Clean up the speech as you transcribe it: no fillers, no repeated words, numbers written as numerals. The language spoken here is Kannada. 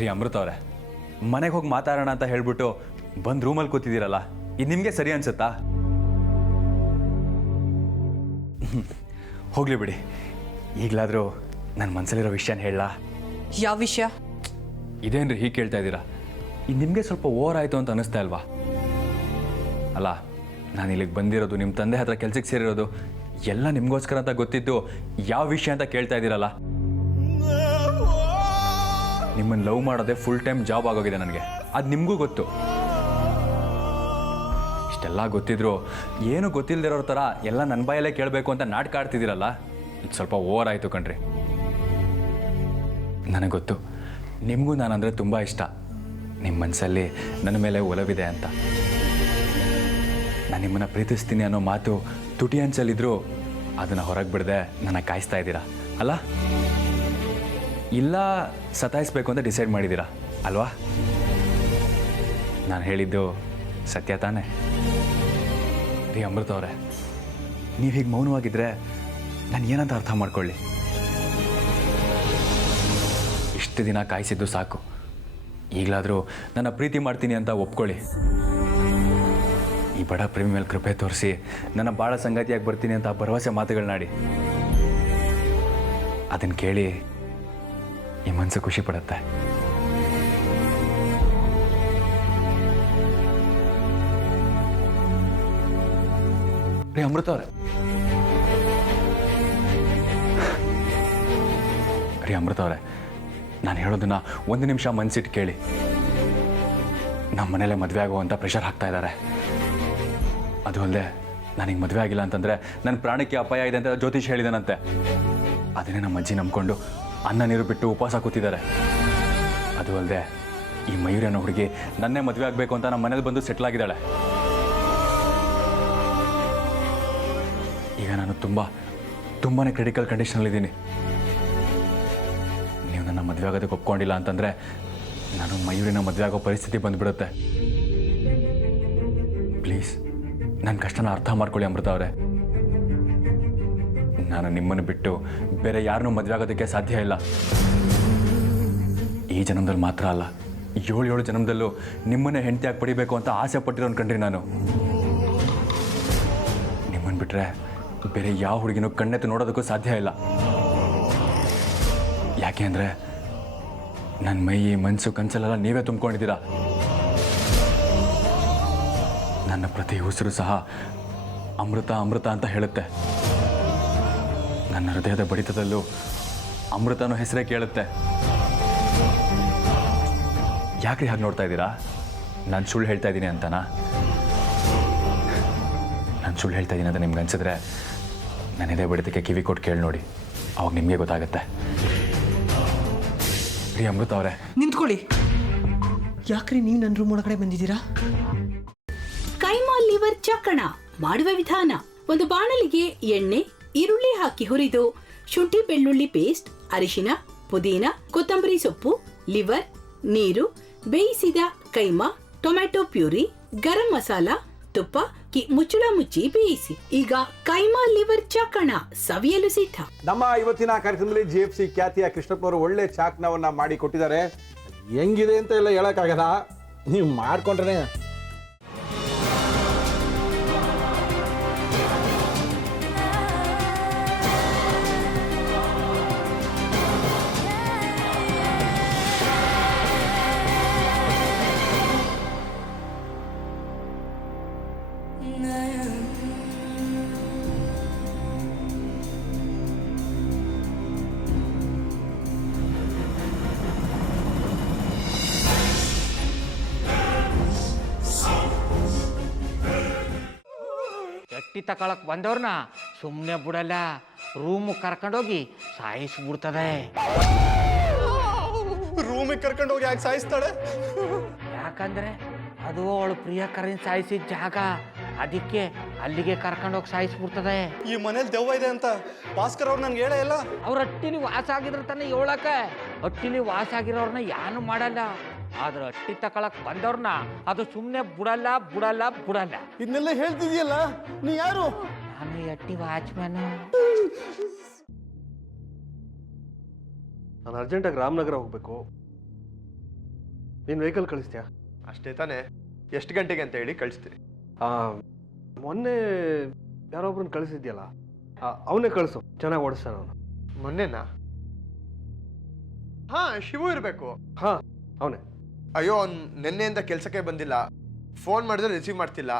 ರೀ ಅಮೃತ ಅವರೇ, ಮನೆಗೆ ಹೋಗಿ ಮಾತಾಡೋಣ ಅಂತ ಹೇಳ್ಬಿಟ್ಟು ಬಂದು ರೂಮಲ್ಲಿ ಕೂತಿದ್ದೀರಲ್ಲ, ಇದು ನಿಮಗೆ ಸರಿ ಅನ್ಸುತ್ತಾ? ಹೋಗ್ಲಿ ಬಿಡಿ. ಈಗಲಾದರೂ ನನ್ನ ಮನಸ್ಸಲ್ಲಿರೋ ವಿಷಯನ ಹೇಳಲಾ? ಯಾವ ವಿಷಯ? ಇದೇನ್ರಿ ಹೀಗೆ ಕೇಳ್ತಾ ಇದ್ದೀರಾ? ಇದು ನಿಮಗೆ ಸ್ವಲ್ಪ ಓವರ್ ಆಯಿತು ಅಂತ ಅನ್ನಿಸ್ತಾ ಇಲ್ವಾ? ಅಲ್ಲ, ನಾನು ಇಲ್ಲಿಗೆ ಬಂದಿರೋದು, ನಿಮ್ಮ ತಂದೆ ಹತ್ರ ಕೆಲ್ಸಕ್ಕೆ ಸೇರಿರೋದು ಎಲ್ಲ ನಿಮಗೋಸ್ಕರ ಅಂತ ಗೊತ್ತಿದ್ದು ಯಾವ ವಿಷಯ ಅಂತ ಕೇಳ್ತಾ ಇದ್ದೀರಲ್ಲ? ನಿಮ್ಮನ್ನು ಲವ್ ಮಾಡೋದೇ ಫುಲ್ ಟೈಮ್ ಜಾಬ್ ಆಗೋಗಿದೆ ನನಗೆ, ಅದು ನಿಮಗೂ ಗೊತ್ತು. ಇಷ್ಟೆಲ್ಲ ಗೊತ್ತಿದ್ರು ಏನು ಗೊತ್ತಿಲ್ಲದಿರೋರ ಥರ ಎಲ್ಲ ನನ್ನ ಬಾಯಲ್ಲೇ ಕೇಳಬೇಕು ಅಂತ ನಾಟಕ ಆಡ್ತಿದ್ದೀರಲ್ಲ, ಇದು ಸ್ವಲ್ಪ ಓವರ್ ಆಯಿತು ಕಣ್ರಿ. ನನಗೆ ಗೊತ್ತು, ನಿಮಗೂ ನಾನಂದರೆ ತುಂಬ ಇಷ್ಟ. ನಿಮ್ಮ ಮನಸ್ಸಲ್ಲಿ ನನ್ನ ಮೇಲೆ ಒಲವಿದೆ ಅಂತ. ನಾನು ನಿಮ್ಮನ್ನು ಪ್ರೀತಿಸ್ತೀನಿ ಅನ್ನೋ ಮಾತು ತುಟಿ ಹಂಚಲ್ಲಿದ್ದರೂ ಅದನ್ನು ಹೊರಗೆ ಬಿಡದೆ ನನ್ನ ಕಾಯಿಸ್ತಾ ಇದ್ದೀರಾ ಅಲ್ಲ? ಇಲ್ಲ ಸತಾಯಿಸ್ಬೇಕು ಅಂತ ಡಿಸೈಡ್ ಮಾಡಿದ್ದೀರಾ ಅಲ್ವಾ? ನಾನು ಹೇಳಿದ್ದು ಸತ್ಯ ತಾನೇ? ರೀ ಅಮೃತ ಅವರೇ, ನೀವು ಹೀಗೆ ಮೌನವಾಗಿದ್ದರೆ ನಾನು ಏನಂತ ಅರ್ಥ ಮಾಡ್ಕೊಳ್ಳಿ? ಇಷ್ಟು ದಿನ ಕಾಯಿಸಿದ್ದು ಸಾಕು. ಈಗಲಾದರೂ ನನ್ನ ಪ್ರೀತಿ ಮಾಡ್ತೀನಿ ಅಂತ ಒಪ್ಕೊಳ್ಳಿ. ಈ ಬಡ ಪ್ರೇಮಿ ಮೇಲೆ ಕೃಪೆ ತೋರಿಸಿ ನನ್ನ ಭಾಳ ಸಂಗಾತಿಯಾಗಿ ಬರ್ತೀನಿ ಅಂತ ಭರವಸೆ ಮಾತುಗಳನ್ನಾಡಿ. ಅದನ್ನು ಕೇಳಿ ಈ ಮನಸ್ಸು ಖುಷಿ ಪಡುತ್ತೆ. ರೀ ಅಮೃತ ಅವರೇ, ರೀ ಅಮೃತ ಅವರೇ, ನಾನು ಹೇಳೋದನ್ನ ಒಂದು ನಿಮಿಷ ಮನಸ್ಸಿಟ್ಟು ಕೇಳಿ. ನಮ್ಮ ಮನೇಲೆ ಮದುವೆ ಆಗುವಂಥ ಪ್ರೆಷರ್ ಹಾಕ್ತಾ ಇದ್ದಾರೆ. ಅದು ಅಲ್ಲದೆ ನನಗೆ ಮದುವೆ ಆಗಿಲ್ಲ ಅಂತಂದರೆ ನನ್ನ ಪ್ರಾಣಕ್ಕೆ ಅಪಾಯ ಇದೆ ಅಂತ ಜ್ಯೋತಿಷ್ ಹೇಳಿದಾನಂತೆ. ಅದನ್ನೇ ನಮ್ಮ ಅಜ್ಜಿ ನಂಬ್ಕೊಂಡು ಅನ್ನ ನೀರು ಬಿಟ್ಟು ಉಪವಾಸ ಕೂತಿದ್ದಾರೆ. ಅದು ಅಲ್ಲದೆ ಈ ಮಯೂರಿ ಅನ್ನೋ ಹುಡುಗಿ ನನ್ನೇ ಮದುವೆ ಆಗಬೇಕು ಅಂತ ನಮ್ಮ ಮನೇಲಿ ಬಂದು ಸೆಟ್ಲ್ ಆಗಿದ್ದಾಳೆ. ಈಗ ನಾನು ತುಂಬಾ ಕ್ರಿಟಿಕಲ್ ಕಂಡೀಷನಲ್ಲಿದ್ದೀನಿ. ನೀವು ನನ್ನ ಮದುವೆ ಆಗೋದಕ್ಕೆ ಒಪ್ಕೊಂಡಿಲ್ಲ ಅಂತಂದರೆ ನಾನು ಮಯೂರಿನ ಮದುವೆ ಆಗೋ ಪರಿಸ್ಥಿತಿ ಬಂದುಬಿಡುತ್ತೆ. ಪ್ಲೀಸ್ ನನ್ನ ಕಷ್ಟನ ಅರ್ಥ ಮಾಡ್ಕೊಳ್ಳಿ ಅಮೃತ ಅವರೇ. ನಾನು ನಿಮ್ಮನ್ನು ಬಿಟ್ಟು ಬೇರೆ ಯಾರನ್ನೂ ಮದುವೆ ಆಗೋದಕ್ಕೆ ಸಾಧ್ಯ ಇಲ್ಲ. ಈ ಜನ್ಮದಲ್ಲಿ ಮಾತ್ರ ಅಲ್ಲ, 7 ಜನ್ಮದಲ್ಲೂ ನಿಮ್ಮನ್ನೇ ಹೆಂಡತಿಯಾಗಿ ಪಡಿಬೇಕು ಅಂತ ಆಸೆ ಪಟ್ಟಿರೋನು ಕಣ್ರಿ ನಾನು. ನಿಮ್ಮನ್ನು ಬಿಟ್ಟರೆ ಬೇರೆ ಯಾವ ಹುಡುಗಿನೂ ಕಣ್ಣೆತ್ತು ನೋಡೋದಕ್ಕೂ ಸಾಧ್ಯ ಇಲ್ಲ. ಯಾಕೆ ಅಂದರೆ ನನ್ನ ಮೈ ಮನಸ್ಸು ಕನಸಲ್ಲೆಲ್ಲ ನೀವೇ ತುಂಬಿಕೊಂಡಿದ್ದೀರಾ. ನನ್ನ ಪ್ರತಿ ಉಸಿರು ಸಹ ಅಮೃತ ಅಮೃತ ಅಂತ ಹೇಳುತ್ತೆ. ನನ್ನ ಹೃದಯದ ಬಡಿತದಲ್ಲೂ ಅಮೃತನೋ ಹೆಸರೇ ಕೇಳುತ್ತೆ. ಯಾಕ್ರಿ ಹಾಗೆ ನೋಡ್ತಾ ಇದ್ದೀರಾ? ನಾನು ಸುಳ್ಳು ಹೇಳ್ತಾ ಇದ್ದೀನಿ ಅಂತನಾ? ನಾನು ಸುಳ್ಳು ಹೇಳ್ತಾ ಇದ್ದೀನಿ ಅಂತ ನಿಮ್ಗೆ ಅನ್ಸಿದ್ರೆ ನನ್ನ ಎದೆ ಬಡಿತಕ್ಕೆ ಕಿವಿ ಕೊಟ್ಟು ಕೇಳಿ ನೋಡಿ, ಅವಾಗ ನಿಮಗೆ ಗೊತ್ತಾಗುತ್ತೆ. ರೀ ಅಮೃತ ಅವರೇ, ನಿಂತ್ಕೊಳ್ಳಿ. ಯಾಕ್ರಿ ನೀವು ನನ್ನ ರೂಮ್ ಒಳಗಡೆ ಬಂದಿದ್ದೀರಾ? ಕೈಮಾ ಲಿವರ್ ಚಕ್ಕಣ ಮಾಡುವ ವಿಧಾನ: ಒಂದು ಬಾಣಲಿಗೆ ಎಣ್ಣೆ, ಈರುಳ್ಳಿ ಹಾಕಿ ಹುರಿದು ಶುಂಠಿ ಬೆಳ್ಳುಳ್ಳಿ ಪೇಸ್ಟ್, ಅರಿಶಿನ, ಪುದೀನ, ಕೊತ್ತಂಬರಿ ಸೊಪ್ಪು, ಲಿವರ್, ನೀರು, ಬೇಯಿಸಿದ ಕೈಮಾ, ಟೊಮ್ಯಾಟೊ ಪ್ಯೂರಿ, ಗರಂ ಮಸಾಲ, ತುಪ್ಪ ಮುಚ್ಚಳ ಮುಚ್ಚಿ ಬೇಯಿಸಿ. ಈಗ ಕೈಮಾ ಲಿವರ್ ಚಾಕಣ ಸವಿಯಲು ಸಿದ್ಧ. ನಮ್ಮ ಇವತ್ತಿನ ಕಾರ್ಯಕ್ರಮದಲ್ಲಿ GFC ಖ್ಯಾತಿಯ ಕೃಷ್ಣಪ್ಪನವರು ಒಳ್ಳೆ ಚಾಕ್ನವನ್ನ ಮಾಡಿ ಕೊಟ್ಟಿದ್ದಾರೆ. ಹೆಂಗಿದೆ ಅಂತ ಎಲ್ಲ ಹೇಳಕ್ಕಾಗಲ್ಲ, ನೀವು ಮಾಡ್ಕೊಂಡ್ರೆ. ಎಟ್ಟಿ ತಕೊಳಕ್ ಬಂದವ್ರನ್ನ ಸುಮ್ಮನೆ ಬಿಡಲ್ಲ, ರೂಮ್ ಕರ್ಕೊಂಡೋಗಿ ಸಾಯಿಸ್ಬಿಡ್ತದೆ. ರೂಮಿಗೆ ಕರ್ಕೊಂಡೋಗಿ ಯಾಕೆ ಸಾಯಿಸ್ತಾಳೆ? ಯಾಕಂದ್ರೆ ಅದು ಅವಳು ಪ್ರಿಯಕರನ್ ಸಾಯಿಸಿದ ಜಾಗ, ಅದಕ್ಕೆ ಅಲ್ಲಿಗೆ ಕರ್ಕೊಂಡೋಗಿ ಸಾಯಿಸ್ಬಿಡ್ತದೆ. ಈ ಮನೇಲಿ ದೆವ್ವ ಇದೆ ಅಂತ ಭಾಸ್ಕರ್ ಅವ್ರು ನನ್ಗೆ ಹೇಳೇ ಇಲ್ಲ. ಅವ್ರ ಹಟ್ಟಿಲಿ ವಾಸ ಆಗಿದ್ರ ತಾನೆ ಹೇಳಕ. ಹಟ್ಟಿಲಿ ವಾಸ ಆಗಿರೋರ್ನ ಯಾನು ಮಾಡಲ್ಲ, ಆದ್ರೆ ಹಟ್ಟಿ ತಕೊಳಕ್ ಬಂದವ್ರನ್ನ ಅದು ಸುಮ್ಮನೆ ಬಿಡಲ್ಲ ಬಿಡಲ್ಲ ಬಿಡಲ್ಲ. ಇದನ್ನೆಲ್ಲ ಹೇಳ್ತಿದ್ಯಲ್ಲ, ನೀ ಯಾರು? ನಾನು ಹಟ್ಟಿ ವಾಚ್ಮ್ಯಾನ್. ನಾನು ಅರ್ಜೆಂಟಾಗಿ ರಾಮನಗರ ಹೋಗ್ಬೇಕು. ನೀನು ವೆಹಿಕಲ್ ಕಳಿಸ್ತೀಯಾ? ಅಷ್ಟೇ ತಾನೇ, ಎಷ್ಟು ಗಂಟೆಗೆ ಅಂತ ಹೇಳಿ ಕಳಿಸ್ತೀನಿ. ಮೊನ್ನೆ ಯಾರೊಬ್ರನ್ನ ಕಳಿಸಿದ್ಯಲ್ಲ, ಅವನೇ ಕಳಿಸು, ಚೆನ್ನಾಗಿ ಓಡಿಸ್ತಾನೆ ಅವನು. ಮೊನ್ನೆನಾ? ಹಾ, ಶಿವು ಇರಬೇಕು. ಹಾಂ, ಅವನೇ. ಅಯ್ಯೋ, ಅವ್ನು ನಿನ್ನೆಯಿಂದ ಕೆಲಸಕ್ಕೆ ಬಂದಿಲ್ಲ. ಫೋನ್ ಮಾಡಿದ್ರೆ ರಿಸೀವ್ ಮಾಡ್ತಿಲ್ಲ.